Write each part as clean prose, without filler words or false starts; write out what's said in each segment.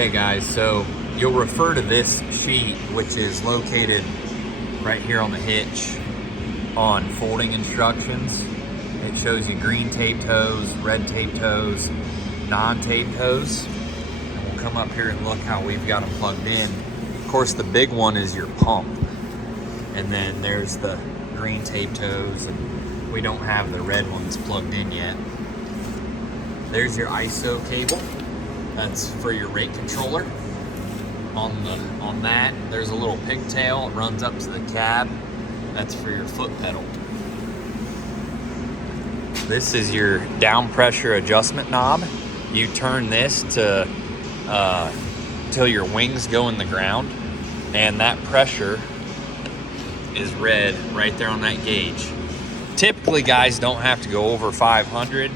Okay guys, so you'll refer to this sheet, which is located right here on the hitch, on folding instructions. It shows you green taped hose, red taped hose, non-taped hose. And we'll come up here and look how we've got them plugged in. Of course, the big one is your pump. And then there's the green taped hose, and we don't have the red ones plugged in yet. There's your ISO cable. That's for your rate controller. On that, there's a little pigtail. It runs up to the cab. That's for your foot pedal. This is your down pressure adjustment knob. You turn this to till your wings go in the ground, and that pressure is read right there on that gauge. Typically, guys don't have to go over 500.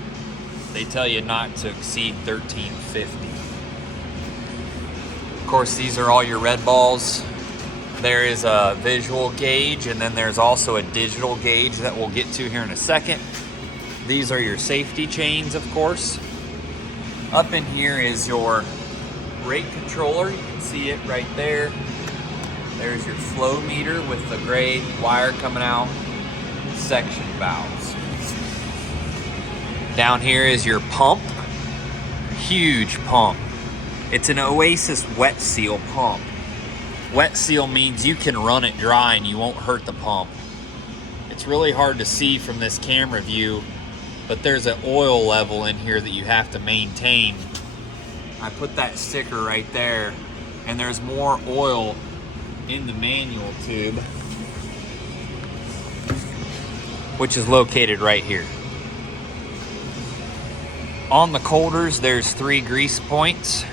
They tell you not to exceed 1350. Of course, these are all your red balls. There is a visual gauge, and then there's also a digital gauge that we'll get to here in a second. These are your safety chains, of course. Up in here is your rate controller. You can see it right there. There's your flow meter with the gray wire coming out, section valves. Down here is your pump, huge pump. It's an Oasis wet seal pump. Wet seal means you can run it dry and you won't hurt the pump. It's really hard to see from this camera view, but there's an oil level in here that you have to maintain. I put that sticker right there, and there's more oil in the manual tube, which is located right here. On the colders, there's 3 grease points.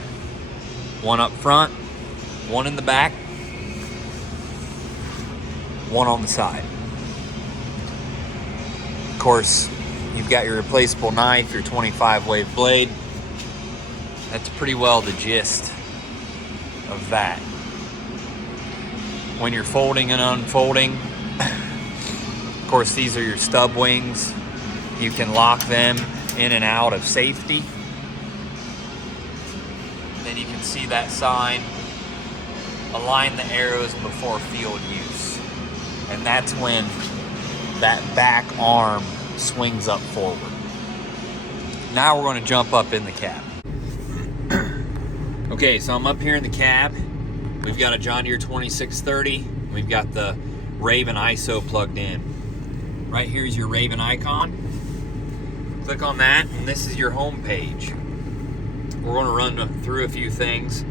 One up front, one in the back, one on the side. Of course, you've got your replaceable knife, your 25 wave blade. That's pretty well the gist of that. When you're folding and unfolding, of course, these are your stub wings. You can lock them in and out of safety. Then you can see that sign, align the arrows before field use. And that's when that back arm swings up forward. Now we're going to jump up in the cab. Okay, so I'm up here in the cab. We've got a John Deere 2630. We've got the Ravem ISO plugged in. Right here is your Ravem icon. Click on that, and this is your home page. We're going to run through a few things.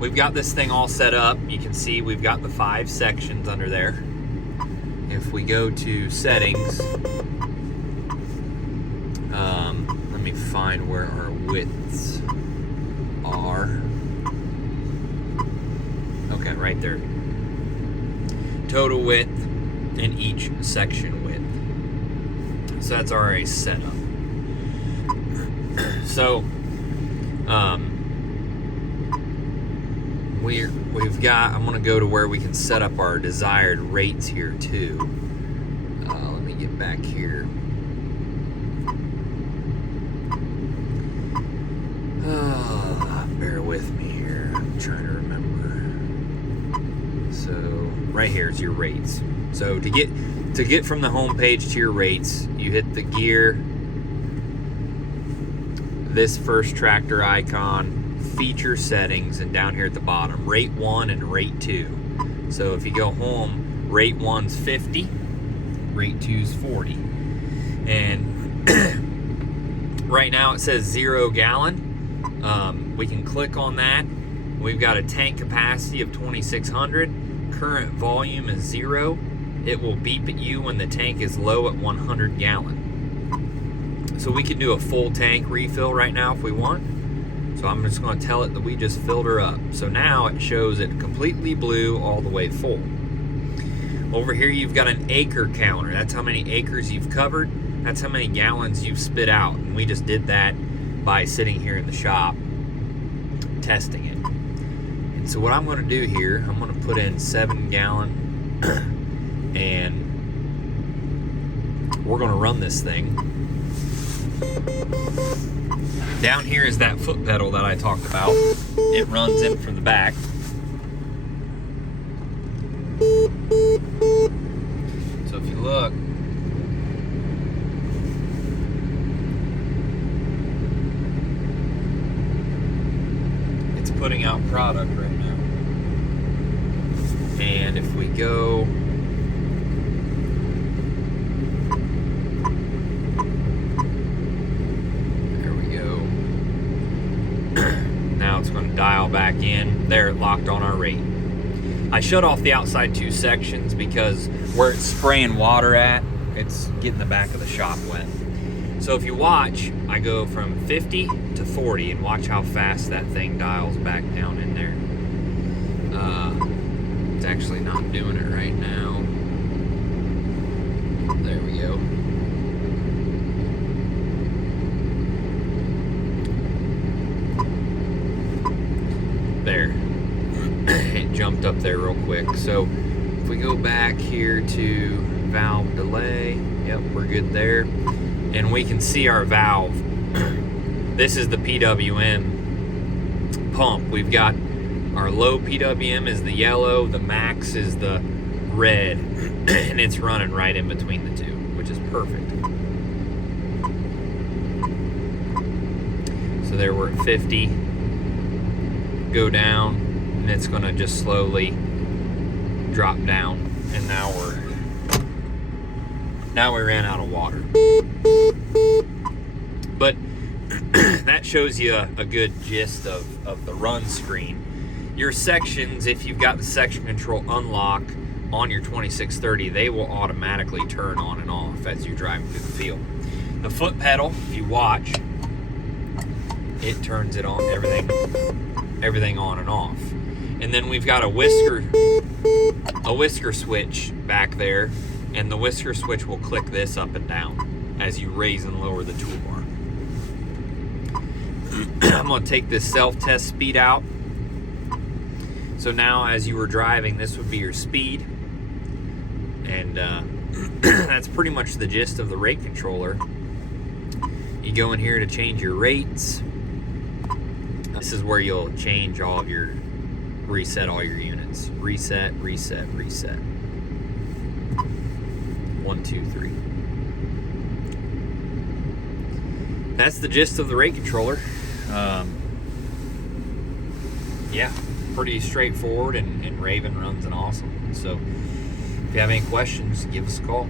We've got this thing all set up. You can see we've got the 5 sections under there. If we go to settings, let me find where our widths are. Okay, right there. Total width and each section width. So that's already set up. So we've got, I'm going to go to where we can set up our desired rates here too. Let me get back here. Bear with me here. I'm trying to remember. So right here is your rates. So to get from the home page to your rates, you hit the gear, this first tractor icon, feature settings, and down here at the bottom, rate 1 and rate 2. So if you go home, rate 1's 50, rate 2's 40. And right now it says 0 gallon. We can click on that. We've got a tank capacity of 2,600. Current volume is 0. It will beep at you when the tank is low at 100 gallon. So we can do a full tank refill right now if we want. So I'm just going to tell it that we just filled her up. So now it shows it completely blue all the way full. Over here you've got an acre counter. That's how many acres you've covered. That's how many gallons you've spit out. And we just did that by sitting here in the shop testing it. And so what I'm going to do here, I'm going to put in 7 gallon and we're going to run this thing. Down here is that foot pedal that I talked about. It runs in from the back. So if you look, it's putting out product right now. And if we go, there we go. Now it's going to dial back in. There, it locked on our rate. I shut off the outside two sections because where it's spraying water at, it's getting the back of the shop wet. So if you watch, I go from 50 to 40 and watch how fast that thing dials back down in there. It's actually not doing it right now. There we go. There. It jumped up there real quick. So if we go back here to valve delay, yep, we're good there. And we can see our valve. This is the PWM pump. We've got our low PWM is the yellow, the max is the red, and it's running right in between the two, which is perfect. So there we're at 50. Go down, and it's going to just slowly drop down. And now we ran out of water. But that shows you a good gist of the run screen. Your sections, if you've got the section control unlock on your 2630, they will automatically turn on and off as you're driving through the field. The foot pedal, if you watch, it turns it on, everything on and off. And then we've got a whisker switch back there, and the whisker switch will click this up and down as you raise and lower the toolbar. I'm going to take this self-test speed out. So now as you were driving, this would be your speed. And that's pretty much the gist of the rate controller. You go in here to change your rates. This is where you'll change all of your, reset all your units. Reset, reset, reset. 1, 2, 3. That's the gist of the rate controller. Yeah, pretty straightforward, and Ravem runs an awesome one. So if you have any questions, give us a call.